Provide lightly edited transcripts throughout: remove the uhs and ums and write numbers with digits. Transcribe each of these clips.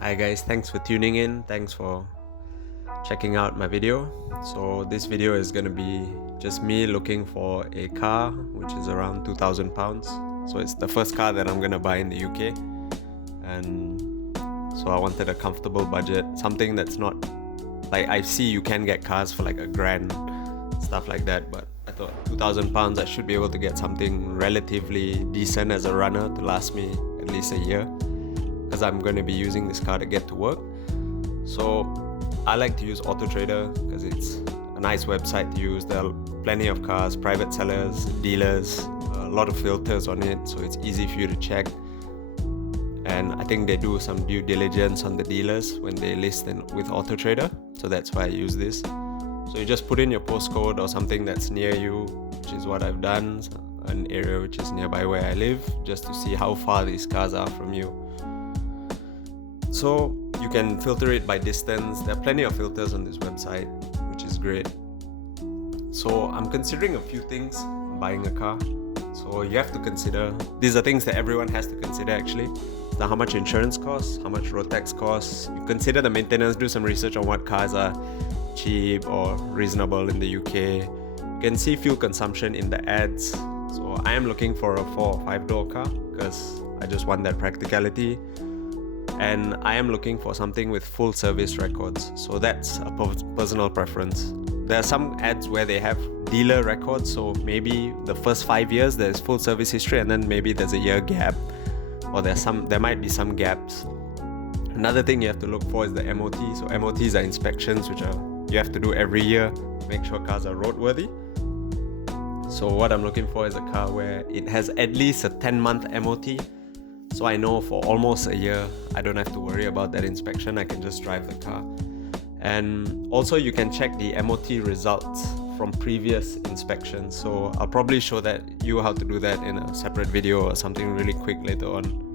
Hi guys, thanks for tuning in. Thanks for checking out my video. So this video is going to be just me looking for a car which is around 2,000 pounds. So it's the first car that I'm going to buy in the UK. And so I wanted a comfortable budget, something that's not like I see you can get cars for like a grand, stuff like that, but I thought 2,000 pounds I should be able to get something relatively decent as a runner to last me at least a year, because I'm going to be using this car to get to work. So I like to use Auto Trader because it's a nice website to use. There are plenty of cars, private sellers, dealers, a lot of filters on it, so it's easy for you to check. And I think they do some due diligence on the dealers when they list with Auto Trader, so that's why I use this. So you just put in your postcode or something that's near you, which is what I've done, an area which is nearby where I live, just to see how far these cars are from you. So you can filter it by distance. There are plenty of filters on this website, which is great. So I'm considering a few things buying a car. So you have to consider, these are things that everyone has to consider actually. Now, how much insurance costs, how much road tax costs. You consider the maintenance, do some research on what cars are cheap or reasonable in the UK. You can see fuel consumption in the ads. So I am looking for a 4 or 5 door car because I just want that practicality. And I am looking for something with full service records. So that's a personal preference. There are some ads where they have dealer records, so maybe the first 5 years there's full service history, and then maybe there's a year gap, or there might be some gaps. Another thing you have to look for is the MOT. So MOTs are inspections which you have to do every year to make sure cars are roadworthy. So what I'm looking for is a car where it has at least a 10-month MOT. So I know for almost a year, I don't have to worry about that inspection. I can just drive the car. And also you can check the MOT results from previous inspections. So I'll probably show you how to do that in a separate video or something really quick later on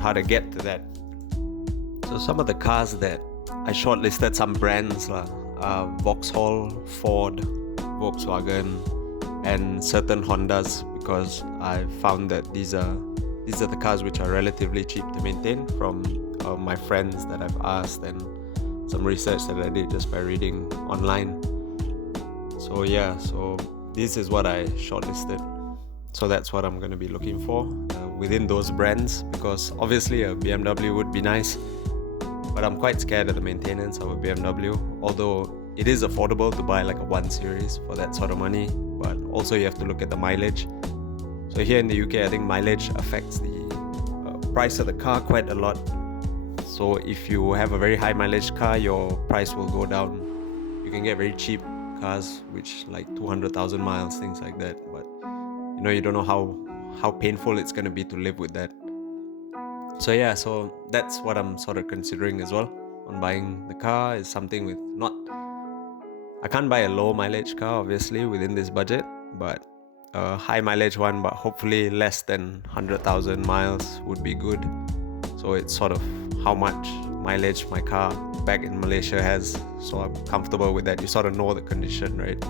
how to get to that. So some of the cars that I shortlisted, some brands Vauxhall, Ford, Volkswagen, and certain Hondas, because I found that these are the cars which are relatively cheap to maintain from my friends that I've asked, and some research that I did just by reading online. So this is what I shortlisted. So that's what I'm going to be looking for within those brands, because obviously a BMW would be nice, but I'm quite scared of the maintenance of a BMW, although it is affordable to buy like a 1 Series for that sort of money, but also you have to look at the mileage. So here in the UK, I think mileage affects the price of the car quite a lot. So if you have a very high mileage car, your price will go down. You can get very cheap cars which like 200,000 miles, things like that. But you don't know how painful it's going to be to live with that. So that's what I'm sort of considering as well on buying the car, is something with I can't buy a low mileage car obviously within this budget, but a high mileage one, but hopefully less than 100,000 miles would be good. So it's sort of how much mileage my car back in Malaysia has, so I'm comfortable with that. You sort of know the condition, right?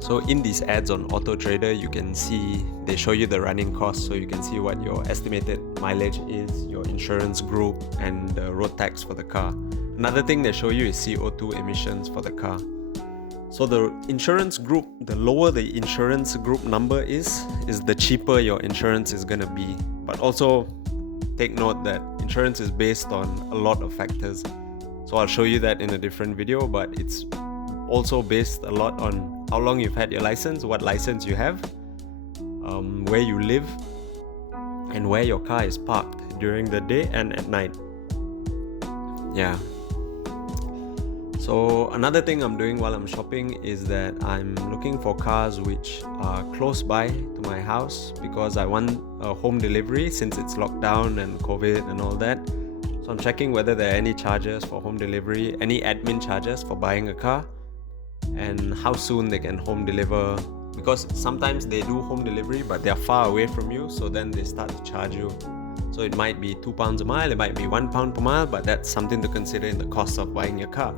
So in these ads on Auto Trader, you can see they show you the running costs, so you can see what your estimated mileage is, your insurance group, and the road tax for the car. Another thing they show you is CO2 emissions for the car. So the insurance group, the lower the insurance group number is the cheaper your insurance is going to be. But also take note that insurance is based on a lot of factors. So I'll show you that in a different video, but it's also based a lot on how long you've had your license, what license you have, where you live, and where your car is parked during the day and at night. Yeah. So another thing I'm doing while I'm shopping is that I'm looking for cars which are close by to my house, because I want a home delivery since it's locked down and COVID and all that. So I'm checking whether there are any charges for home delivery, any admin charges for buying a car, and how soon they can home deliver, because sometimes they do home delivery but they're far away from you, so then they start to charge you. So it might be £2 a mile, it might be £1 per mile, but that's something to consider in the cost of buying your car.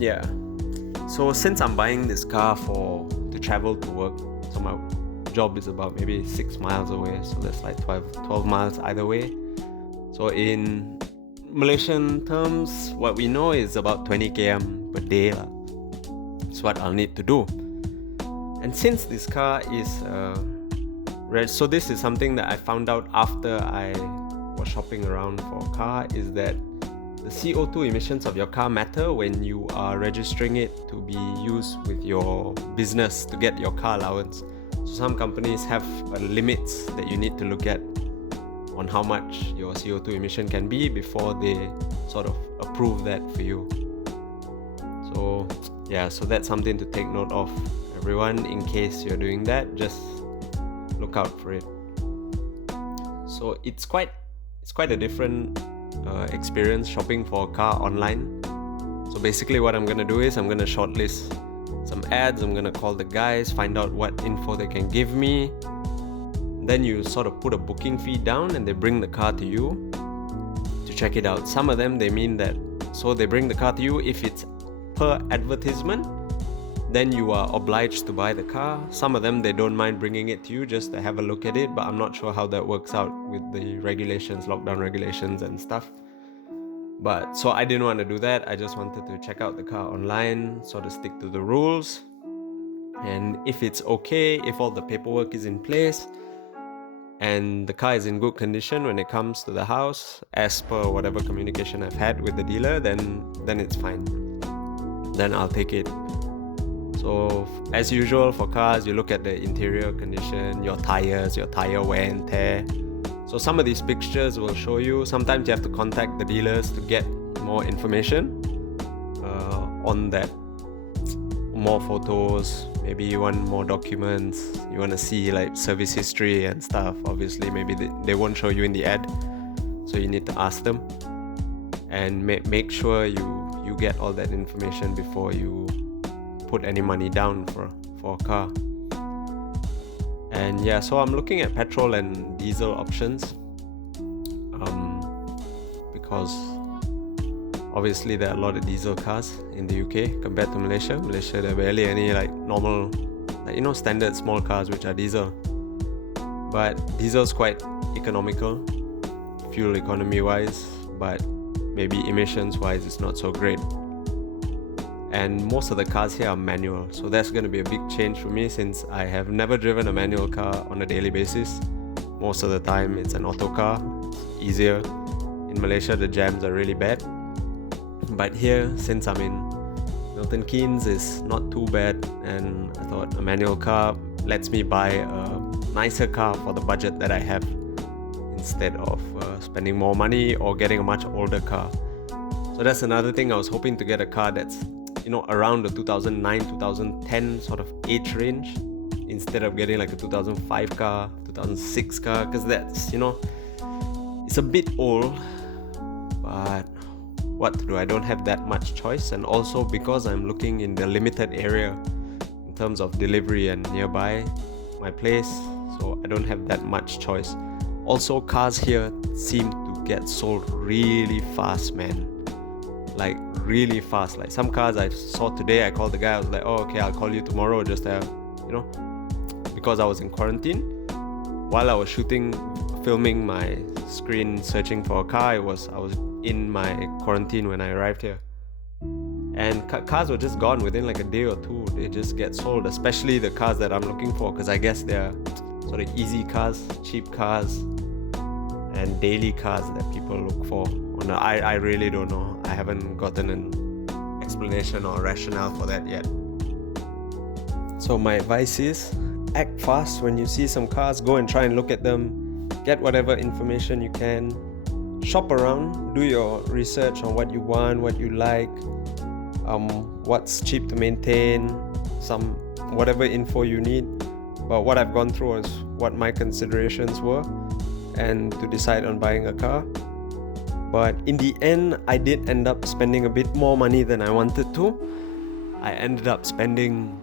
Yeah. So since I'm buying this car to travel to work, so my job is about maybe 6 miles away, so that's like 12 miles either way. So in Malaysian terms, what we know is about 20 km per day. That's what I'll need to do. And since this car is so this is something that I found out after I was shopping around for a car, is that the CO2 emissions of your car matter when you are registering it to be used with your business to get your car allowance. So some companies have limits that you need to look at on how much your CO2 emission can be before they sort of approve that for you. So yeah, so that's something to take note of, everyone. In case you're doing that, just look out for it. So it's quite a different experience shopping for a car online. So basically what I'm gonna do is I'm gonna shortlist some ads, I'm gonna call the guys, find out what info they can give me. Then you sort of put a booking fee down and they bring the car to you to check it out. Some of them, they mean that, so they bring the car to you if it's per advertisement, then you are obliged to buy the car. Some of them, they don't mind bringing it to you just to have a look at it, but I'm not sure how that works out with the regulations, lockdown regulations and stuff. But so I didn't want to do that. I just wanted to check out the car online, sort of stick to the rules. And if it's okay, if all the paperwork is in place and the car is in good condition when it comes to the house, as per whatever communication I've had with the dealer, then it's fine. Then I'll take it. So as usual for cars, you look at the interior condition, your tires, your tire wear and tear. So some of these pictures will show you. Sometimes you have to contact the dealers to get more information on that, more photos. Maybe you want more documents, you want to see like service history and stuff. Obviously maybe they won't show you in the ad, so you need to ask them and make sure you get all that information before you put any money down for a car. And yeah, so I'm looking at petrol and diesel options because obviously there are a lot of diesel cars in the UK compared to Malaysia. There are barely any like normal, like, standard small cars which are diesel. But diesel is quite economical, fuel economy wise, but maybe emissions wise it's not so great. And most of the cars here are manual, so that's going to be a big change for me since I have never driven a manual car on a daily basis. Most of the time it's an auto car, easier. In Malaysia the jams are really bad, but here, since I'm in Milton Keynes, is not too bad, and I thought a manual car lets me buy a nicer car for the budget that I have instead of spending more money or getting a much older car. So that's another thing. I was hoping to get a car that's around the 2009, 2010 sort of age range instead of getting like a 2005 car, 2006 car, because that's, it's a bit old, but what to do? I don't have that much choice. And also because I'm looking in the limited area in terms of delivery and nearby my place, so I don't have that much choice. Also, cars here seem to get sold really fast, man. Like really fast. Like some cars I saw today, I called the guy, I was like, oh okay, I'll call you tomorrow, just to have, because I was in quarantine. While I was filming my screen searching for a car, I was in my quarantine when I arrived here. And cars were just gone within like a day or two. They just get sold, especially the cars that I'm looking for, because I guess they're sort of easy cars, cheap cars, and daily cars that people look for. I really don't know. I haven't gotten an explanation or rationale for that yet. So my advice is, act fast when you see some cars. Go and try and look at them. Get whatever information you can. Shop around. Do your research on what you want, what you like, what's cheap to maintain, whatever info you need. But what I've gone through is what my considerations were, and to decide on buying a car. But in the end, I did end up spending a bit more money than I wanted to. I ended up spending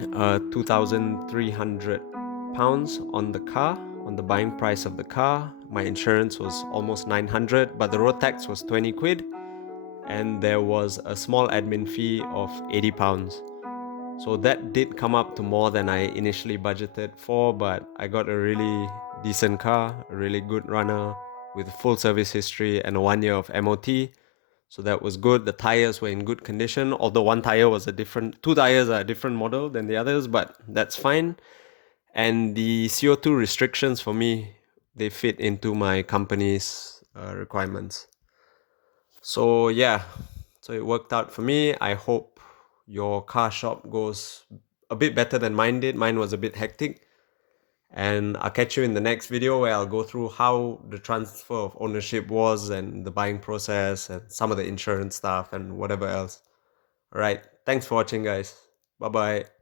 £2,300 on the car, on the buying price of the car. My insurance was almost 900, but the road tax was 20 quid, and there was a small admin fee of £80. So that did come up to more than I initially budgeted for, but I got a really decent car, a really good runner, with full service history and a 1 year of MOT. So that was good. The tires were in good condition, although two tires are a different model than the others, but that's fine. And the CO2 restrictions for me, they fit into my company's requirements. So yeah, so it worked out for me. I hope your car shop goes a bit better than mine did. Mine was a bit hectic. And I'll catch you in the next video where I'll go through how the transfer of ownership was and the buying process and some of the insurance stuff and whatever else. Alright, thanks for watching, guys. Bye bye.